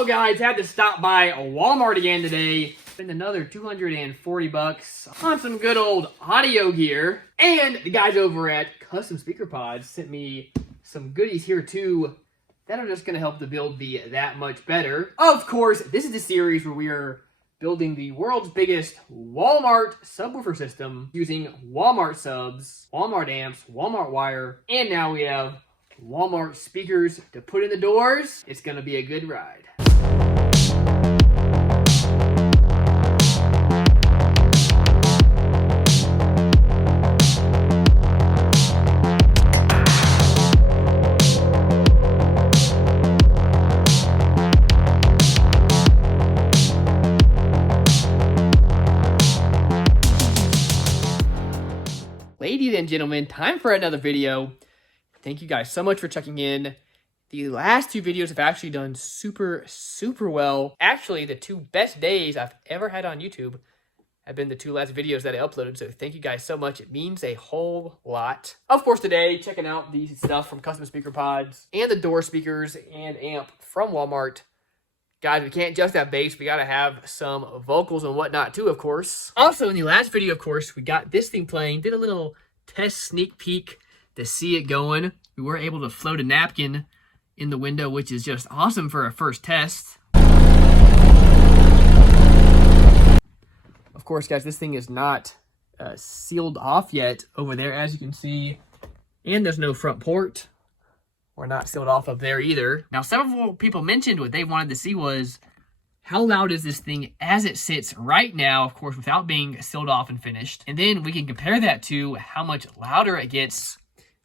Well, guys, had to stop by Walmart again today. Spend another $240 on some good old audio gear. And the guys over at Custom Speaker Pods sent me some goodies here too that are just going to help the build be that much better. Of course, this is the series where we are building the world's biggest Walmart subwoofer system using Walmart subs, Walmart amps, Walmart wire, and now we have Walmart speakers to put in the doors. It's gonna be a good ride. Ladies and gentlemen, time for another video. Thank you guys so much for checking in. The last two videos have actually done super well. Actually, the two best days I've ever had on YouTube have been the two last videos that I uploaded. So thank you guys so much. It means a whole lot. Of course, today, checking out the stuff from Custom Speaker Pods and the door speakers and amp from Walmart. Guys, we can't just have bass. We got to have some vocals and whatnot too, of course. Also, in the last video, of course, we got this thing playing. Did a little test sneak peek to see it going. We were able to float a napkin in the window, which is just awesome for our first test. Of course, guys, this thing is not sealed off yet over there, as you can see. And there's no front port. We're not sealed off up there either. Now, several people mentioned what they wanted to see was how loud is this thing as it sits right now, of course, without being sealed off and finished. And then we can compare that to how much louder it gets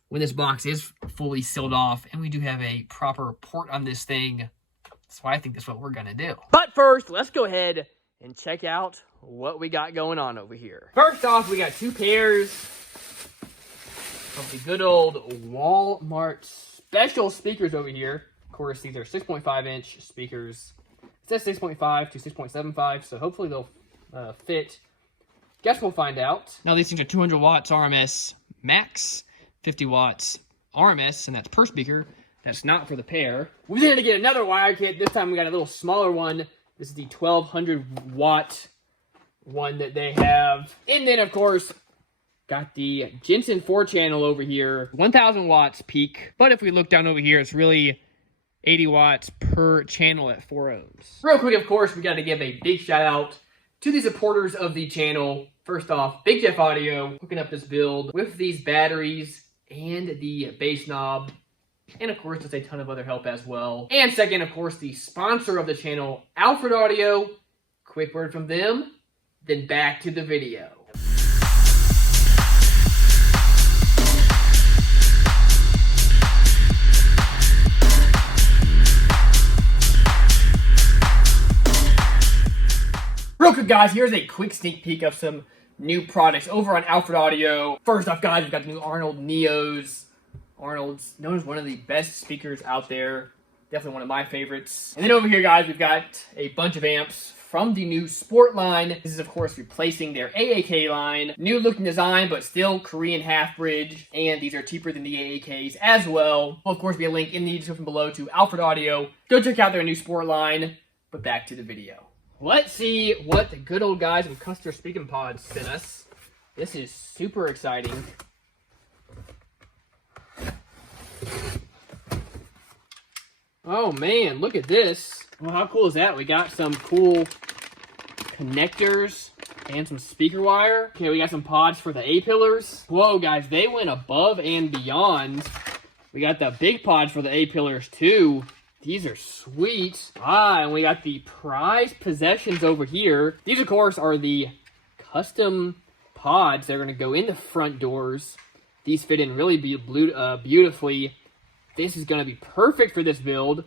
when this box is fully sealed off and we do have a proper port on this thing. So I think that's what we're gonna do. But first, let's go ahead and check out what we got going on over here. First off, we got two pairs of the good old Walmart special speakers over here. Of course, these are 6.5 inch speakers. It says 6.5 to 6.75, so hopefully they'll fit. Guess we'll find out. Now these things are 200 watts RMS max, 50 watts RMS, and that's per speaker. That's not for the pair. We needed to get another wire kit. This time we got a little smaller one. This is the 1200 watt one that they have. And then, of course, got the Jensen 4-channel over here. 1000 watts peak. But if we look down over here, it's really 80 watts per channel at 4 ohms. Real quick, of course, we got to give a big shout out to the supporters of the channel. First off, Big Jeff Audio hooking up this build with these batteries and the bass knob. And of course, there's a ton of other help as well. And second, of course, the sponsor of the channel, Alfred Audio. Quick word from them, then back to the video. Real quick, guys, here's a quick sneak peek of some new products over on Alfred Audio. First off, guys, we've got the new Arnold Neos. Arnold's known as one of the best speakers out there. Definitely one of my favorites. And then over here, guys, we've got a bunch of amps from the new Sport line. This is, of course, replacing their AAK line. New looking design, but still Korean half bridge. And these are cheaper than the AAKs as well. Will, of course, be a link in the description below to Alfred Audio. Go check out their new Sport line. But back to the video. Let's see what the good old guys from Custer Speaker Pods sent us. This is super exciting. Oh man, look at this. Well, how cool is that? We got some cool connectors and some speaker wire. Okay, we got some pods for the A-pillars. Whoa, guys, they went above and beyond. We got the big pods for the A-pillars too. These are sweet. And we got the prized possessions over here. These, of course, are the custom pods that are going to go in the front doors. These fit in really beautifully. This is going to be perfect for this build.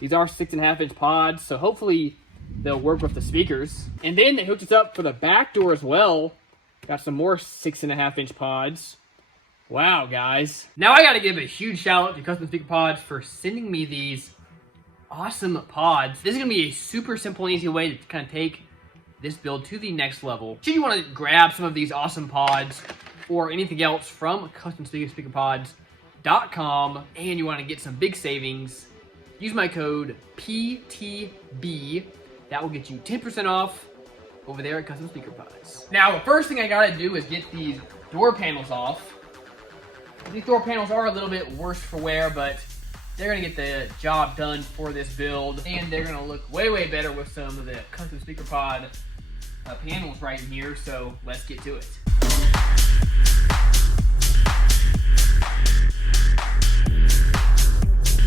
These are 6.5 inch pods, so hopefully they'll work with the speakers. And then they hooked us up for the back door as well. Got some more 6.5 inch pods. Wow, guys. Now I got to give a huge shout out to Custom Speaker Pods for sending me these awesome pods. This is going to be a super simple and easy way to kind of take this build to the next level. Should you want to grab some of these awesome pods or anything else from CustomSpeakerPods.com and you want to get some big savings, use my code PTB. That will get you 10% off over there at Custom Speaker Pods. Now, the first thing I gotta do is get these door panels off. These door panels are a little bit worse for wear, but they're gonna get the job done for this build, and they're gonna look way, way better with some of the Custom Speaker Pod panels right in here, so let's get to it.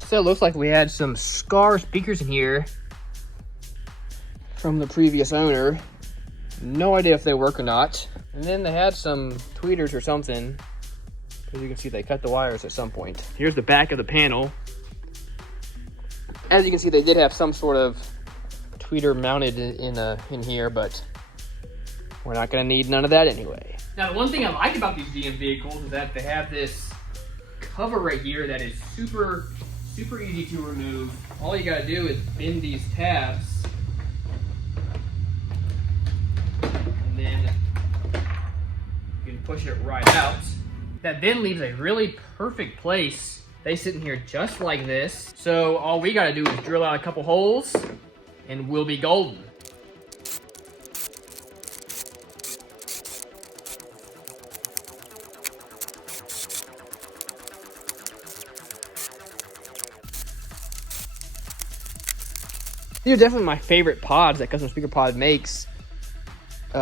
So it looks like we had some Scar speakers in here from the previous owner. No idea if they work or not. And then they had some tweeters or something. As you can see, they cut the wires at some point. Here's the back of the panel. As you can see, they did have some sort of tweeter mounted in here, but we're not gonna need none of that anyway. Now, the one thing I like about these GM vehicles is that they have this cover right here that is super easy to remove. All you gotta do is bend these tabs, and then you can push it right out. That then leaves a really perfect place. They sit in here just like this. So all we gotta do is drill out a couple holes and we'll be golden. These are definitely my favorite pods that Custom Speaker Pod makes.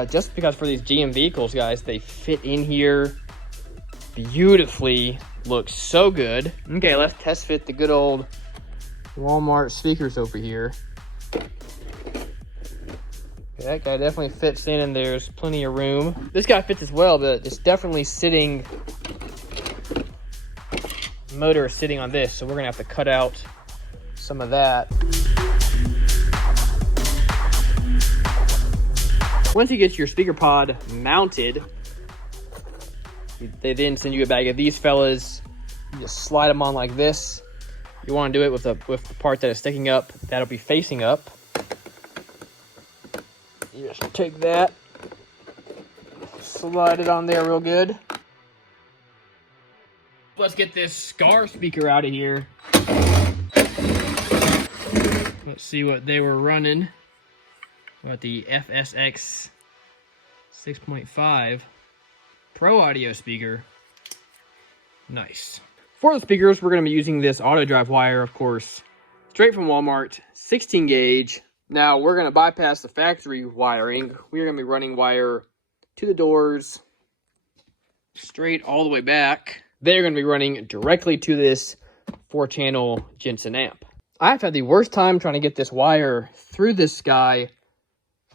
Just because for these GM vehicles, guys, they fit in here beautifully. Looks so good. Okay, let's test fit the good old Walmart speakers over here. Okay, that guy definitely fits in and there's plenty of room. This guy fits as well, but it's definitely sitting, the motor is sitting on this, so we're gonna have to cut out some of that. Once you get your speaker pod mounted, they then send you a bag of these fellas. You just slide them on like this. You want to do it with the part that is sticking up. That'll be facing up. You just take that, slide it on there real good. Let's get this Scar speaker out of here. Let's see what they were running. With the FSX 6.5 Pro audio speaker. Nice. For the speakers, we're going to be using this auto drive wire, of course, straight from Walmart, 16 gauge. Now we're going to bypass the factory wiring. We're going to be running wire to the doors, straight all the way back. They're going to be running directly to this 4-channel Jensen amp. I've had the worst time trying to get this wire through this guy.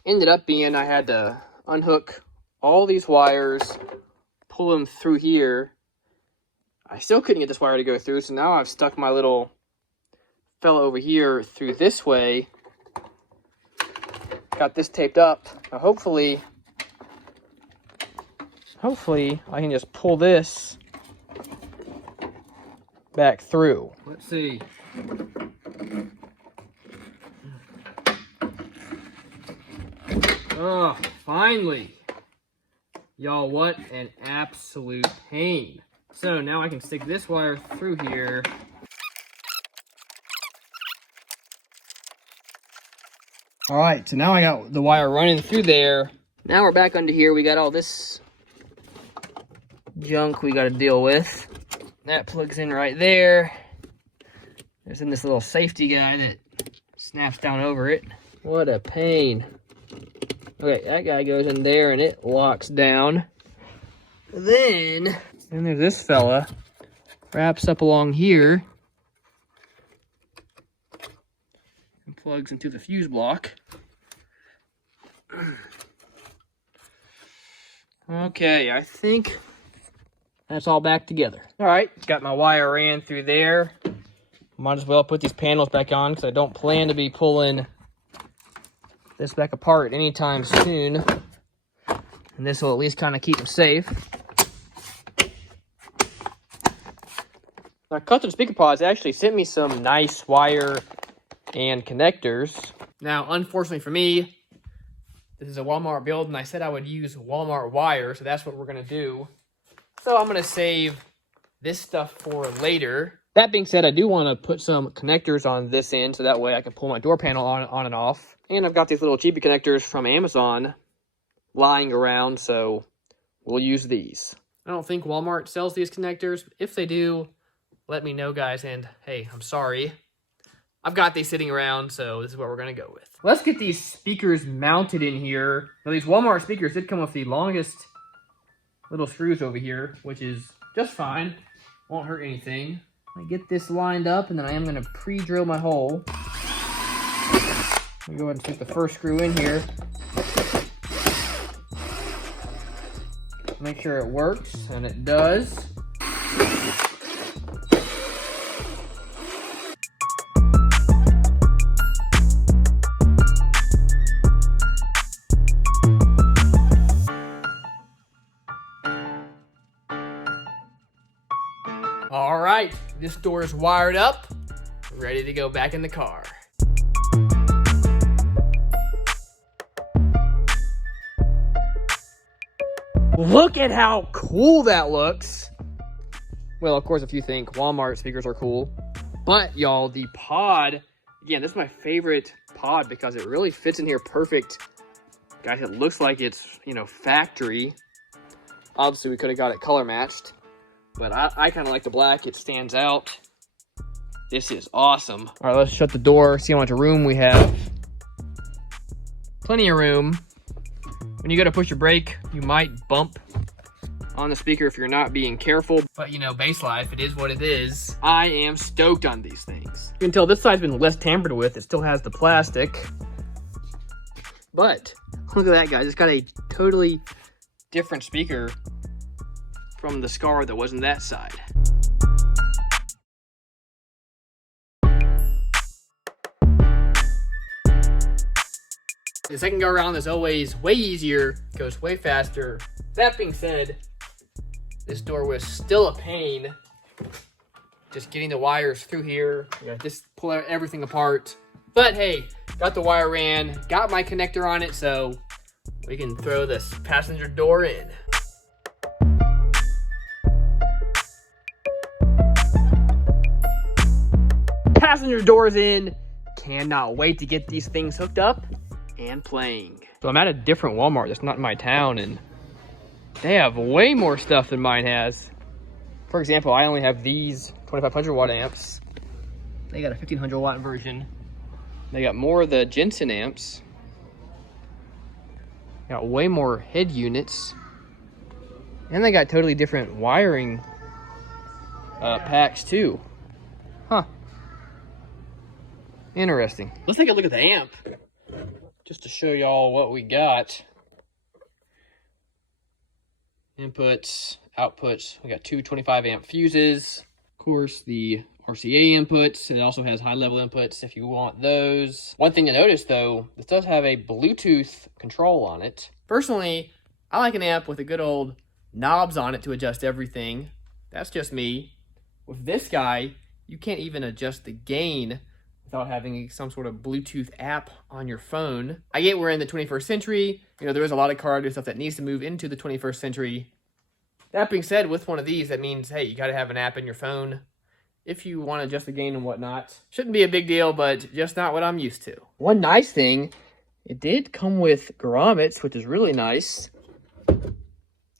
Ended up being I had to unhook all these wires, pull them through here. I still couldn't get this wire to go through, so now I've stuck my little fella over here through this way. Got this taped up. Now hopefully I can just pull this back through. Let's see. Oh, finally. Y'all, what an absolute pain. So now I can stick this wire through here. All right, so now I got the wire running through there. Now we're back under here. We got all this junk we got to deal with. That plugs in right there. There's in this little safety guy that snaps down over it. What a pain. Okay, that guy goes in there and it locks down. Then there's this fella. Wraps up along here. And plugs into the fuse block. Okay, I think that's all back together. All right, got my wire ran through there. Might as well put these panels back on because I don't plan to be pulling this back apart anytime soon. And this will at least kind of keep them safe. Now, Custom Speaker Pods actually sent me some nice wire and connectors. Now, unfortunately for me, this is a Walmart build, and I said I would use Walmart wire, so that's what we're going to do. So I'm going to save this stuff for later. That being said, I do want to put some connectors on this end so that way I can pull my door panel on and off. And I've got these little cheapy connectors from Amazon lying around, so we'll use these. I don't think Walmart sells these connectors. If they do, let me know, guys. And hey, I'm sorry. I've got these sitting around, so this is what we're going to go with. Let's get these speakers mounted in here. Now, these Walmart speakers did come with the longest little screws over here, which is just fine. Won't hurt anything. I get this lined up, and then I am going to pre-drill my hole. I'm going to go ahead and stick the first screw in here. Make sure it works, and it does. All right, this door is wired up, ready to go back in the car. Look at how cool that looks. Well, of course, if you think Walmart speakers are cool. But, y'all, the pod, again, this is my favorite pod because it really fits in here perfect. Guys, it looks like it's, you know, factory. Obviously, we could have got it color matched. But I kind of like the black. It stands out. This is awesome. All right, let's shut the door, see how much room we have. Plenty of room. When you go to push your brake, you might bump on the speaker if you're not being careful. But, you know, base life, it is what it is. I am stoked on these things. You can tell this side's been less tampered with. It still has the plastic. But, look at that, guys. It's got a totally different speaker from the scar that was on that side. The second go around is always way easier, goes way faster. That being said, this door was still a pain. Just getting the wires through here. You gotta just pull everything apart. But hey, got the wire ran, got my connector on it, so we can throw this passenger door in. Passenger doors in. Cannot wait to get these things hooked up and playing. So I'm at a different Walmart that's not in my town, and they have way more stuff than mine has. For example, I only have these 2500 watt amps. They got a 1500 watt version. They got more of the Jensen amps. Got way more head units. And they got totally different wiring packs too. Huh. Interesting. Let's take a look at the amp, just to show y'all what we got. Inputs, outputs. We got two 25 amp fuses. Of course, the RCA inputs. It also has high level inputs if you want those. One thing to notice though, this does have a Bluetooth control on it. Personally, I like an amp with a good old knobs on it to adjust everything. That's just me. With this guy, you can't even adjust the gain without having some sort of Bluetooth app on your phone. I get we're in the 21st century. You know, there is a lot of car audio stuff that needs to move into the 21st century. That being said, with one of these, that means, hey, you got to have an app in your phone if you want to adjust the gain and whatnot. Shouldn't be a big deal, but just not what I'm used to. One nice thing, it did come with grommets, which is really nice.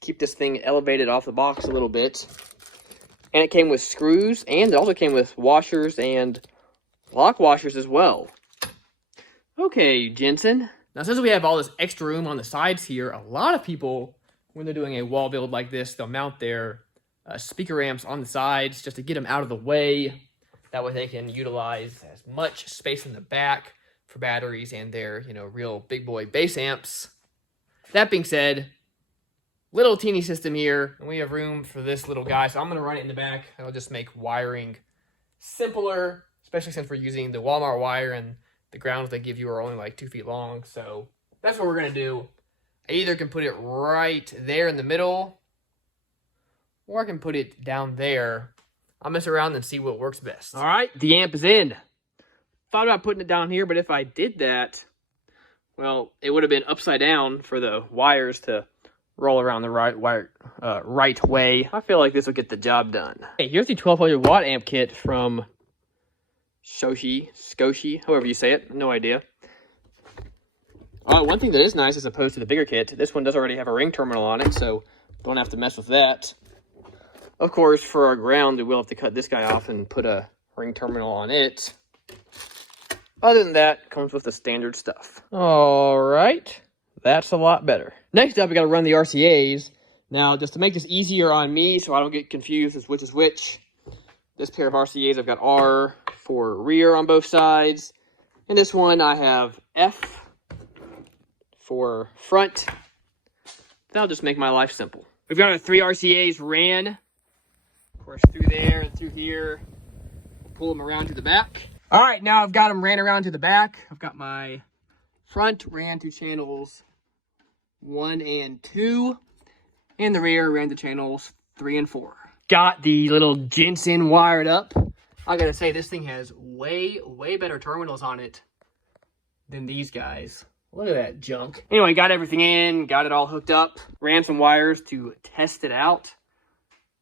Keep this thing elevated off the box a little bit. And it came with screws, and it also came with washers and lock washers as well. Okay, Jensen. Now, since we have all this extra room on the sides here, a lot of people, when they're doing a wall build like this, they'll mount their speaker amps on the sides just to get them out of the way. That way they can utilize as much space in the back for batteries and their, you know, real big boy bass amps. That being said, little teeny system here, and we have room for this little guy, so I'm going to run it in the back. It'll just make wiring simpler, especially since we're using the Walmart wire and the grounds they give you are only like 2 feet long. So that's what we're going to do. I either can put it right there in the middle, or I can put it down there. I'll mess around and see what works best. All right, the amp is in. Thought about putting it down here, but if I did that, well, it would have been upside down for the wires to roll around the right way. I feel like this will get the job done. Hey, here's the 1200 watt amp kit from Skoshi, however you say it. No idea. One thing that is nice as opposed to the bigger kit, this one does already have a ring terminal on it, so don't have to mess with that. Of course, for our ground, we will have to cut this guy off and put a ring terminal on it. Other than that, comes with the standard stuff. All right, that's a lot better. Next up, we got to run the RCAs. Now, just to make this easier on me so I don't get confused as which is which, this pair of RCAs, I've got R for rear on both sides. And this one, I have F for front. That'll just make my life simple. We've got our 3 RCAs ran, of course, through there and through here. We'll pull them around to the back. All right, now I've got them ran around to the back. I've got my front ran to channels 1 and 2, and the rear ran to channels 3 and 4. Got the little Jensen wired up. I gotta say, this thing has way better terminals on it than these guys. Look at that junk. Anyway, got everything in, got it all hooked up, ran some wires to test it out,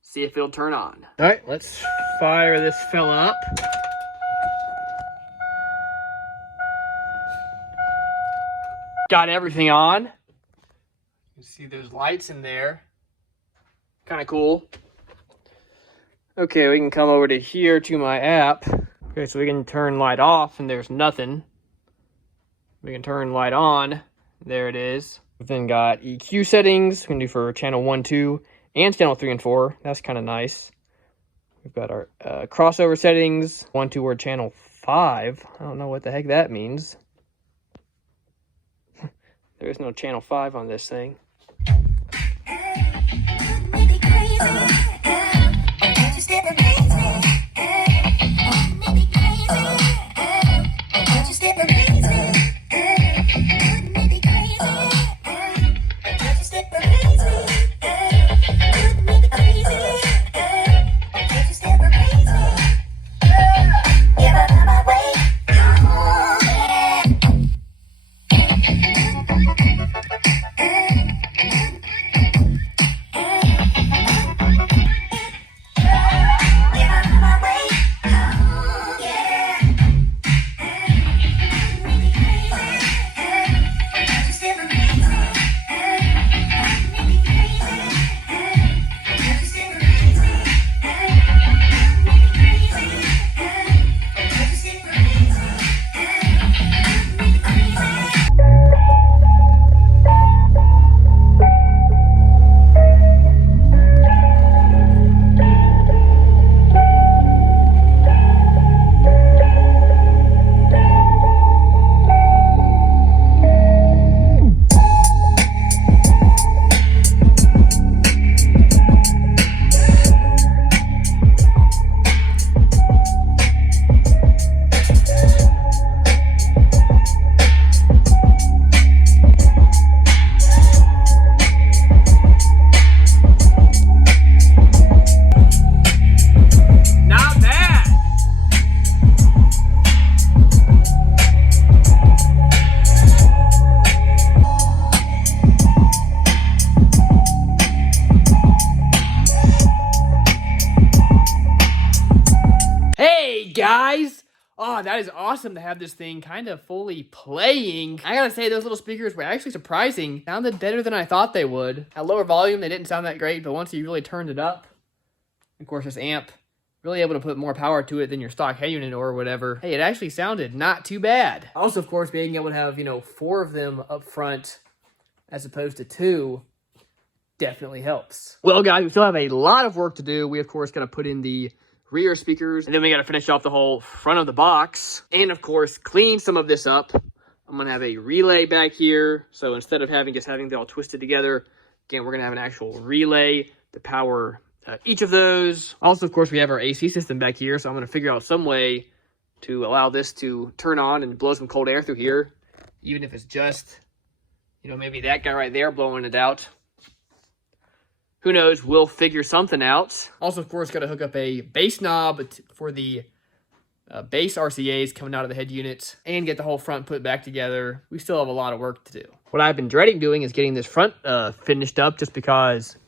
see if it'll turn on. All right, let's fire this fella up. Got everything on. You can see there's lights in there. Kind of cool. Okay, we can come over to here to my app. Okay, so we can turn light off and there's nothing. We can turn light on. There it is. We've then got EQ settings. We can do for channel 1, 2, and channel 3 and 4. That's kind of nice. We've got our crossover settings. 1, 2, or channel 5. I don't know what the heck that means. There is no channel 5 on this thing. Guys, oh, that is awesome to have this thing kind of fully playing. I gotta say, those little speakers were actually surprising. Sounded better than I thought they would. At lower volume, they didn't sound that great, but once you really turned it up, of course, this amp, really able to put more power to it than your stock head unit or whatever. Hey, it actually sounded not too bad. Also, of course, being able to have, 4 of them up front as opposed to 2 definitely helps. Well, guys, we still have a lot of work to do. We, of course, got to put in the rear speakers, and then we got to finish off the whole front of the box, and of course clean some of this up. I'm gonna have a relay back here, so instead of having it all twisted together, again, we're gonna have an actual relay to power each of those. Also, of course, we have our AC system back here, so I'm gonna figure out some way to allow this to turn on and blow some cold air through here, even if it's just maybe that guy right there blowing it out. Who knows? We'll figure something out. Also, of course, got to hook up a bass knob for the bass RCAs coming out of the head unit and get the whole front put back together. We still have a lot of work to do. What I've been dreading doing is getting this front finished up, just because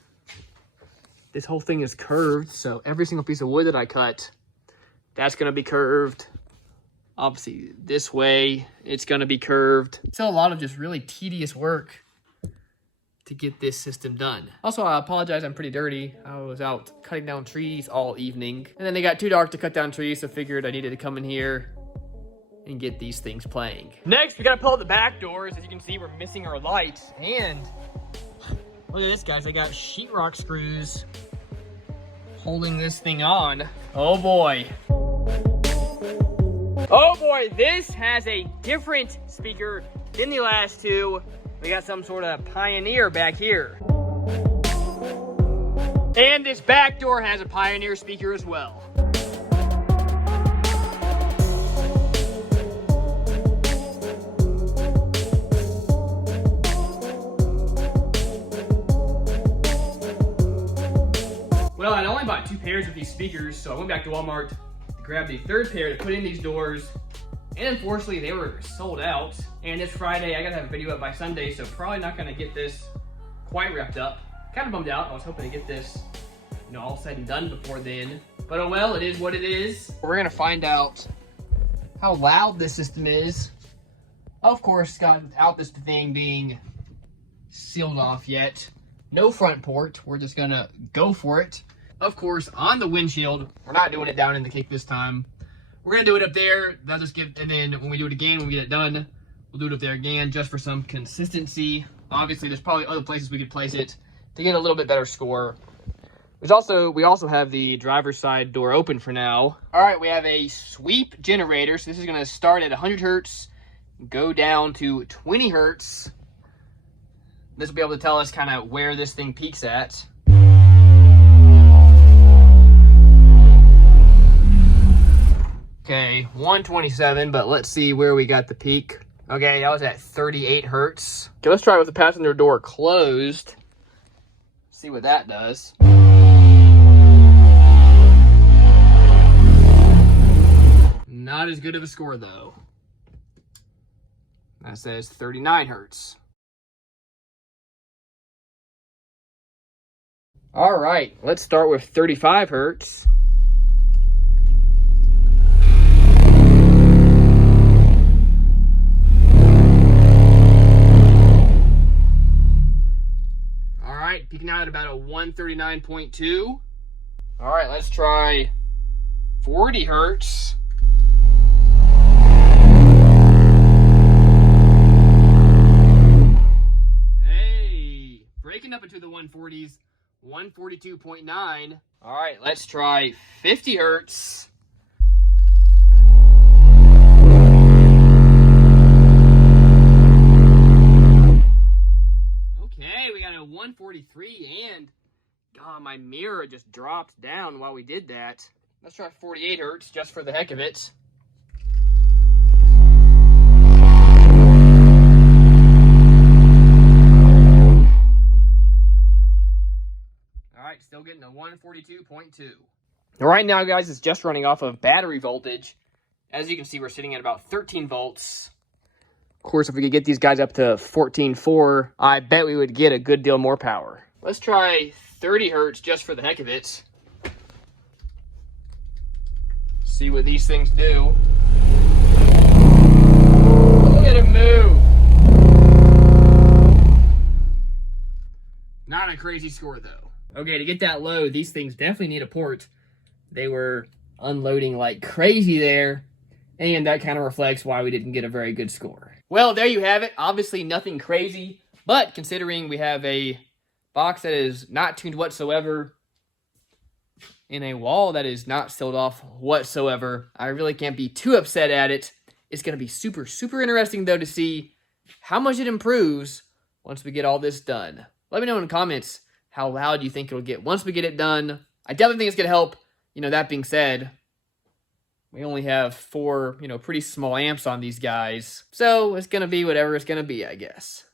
this whole thing is curved. So every single piece of wood that I cut, that's going to be curved. Obviously, this way, it's going to be curved. Still a lot of just really tedious work to get this system done. Also, I apologize, I'm pretty dirty. I was out cutting down trees all evening. And then it got too dark to cut down trees, so figured I needed to come in here and get these things playing. Next, we gotta pull out the back doors. As you can see, we're missing our lights. And look at this, guys. I got sheetrock screws holding this thing on. Oh boy. Oh boy, this has a different speaker than the last two. We got some sort of Pioneer back here. And this back door has a Pioneer speaker as well. Well, I only bought 2 pairs of these speakers, so I went back to Walmart to grab the 3rd pair to put in these doors. And unfortunately, they were sold out. And it's Friday, I gotta have a video up by Sunday, so probably not gonna get this quite wrapped up. Kind of bummed out. I was hoping to get this, all said and done before then. But oh well, it is what it is. We're gonna find out how loud this system is. Of course, Scott, without this thing being sealed off yet. No front port. We're just gonna go for it. Of course, on the windshield, we're not doing it down in the kick this time. We're gonna do it up there. That'll just give, and then when we do it again, when we get it done, we'll do it up there again just for some consistency. Obviously, there's probably other places we could place it to get a little bit better score. We also have the driver's side door open for now. All right, we have a sweep generator. So this is gonna start at 100 hertz, go down to 20 hertz. This will be able to tell us kind of where this thing peaks at. Okay, 127, but let's see where we got the peak. Okay, that was at 38 hertz. Okay, let's try it with the passenger door closed. See what that does. Not as good of a score though. That says 39 hertz. All right, let's start with 35 hertz. Peaking out at about a 139.2. All right, let's try 40 hertz. Hey, breaking up into the 140s, 142.9. All right, let's try 50 hertz. We got a 143, and God, my mirror just dropped down while we did that. Let's try 48 hertz just for the heck of it. All right, still getting a 142.2. Right now, guys, it's just running off of battery voltage. As you can see, we're sitting at about 13 volts. Of course, if we could get these guys up to 14.4, I bet we would get a good deal more power. Let's try 30 hertz just for the heck of it. See what these things do. Look at it move. Not a crazy score, though. Okay, to get that low, these things definitely need a port. They were unloading like crazy there, and that kind of reflects why we didn't get a very good score. Well, there you have it. Obviously nothing crazy, but considering we have a box that is not tuned whatsoever in a wall that is not sealed off whatsoever, I really can't be too upset at it. It's going to be super, super interesting, though, to see how much it improves once we get all this done. Let me know in the comments how loud you think it'll get once we get it done. I definitely think it's going to help. That being said, we only have 4, pretty small amps on these guys. So it's going to be whatever it's going to be, I guess.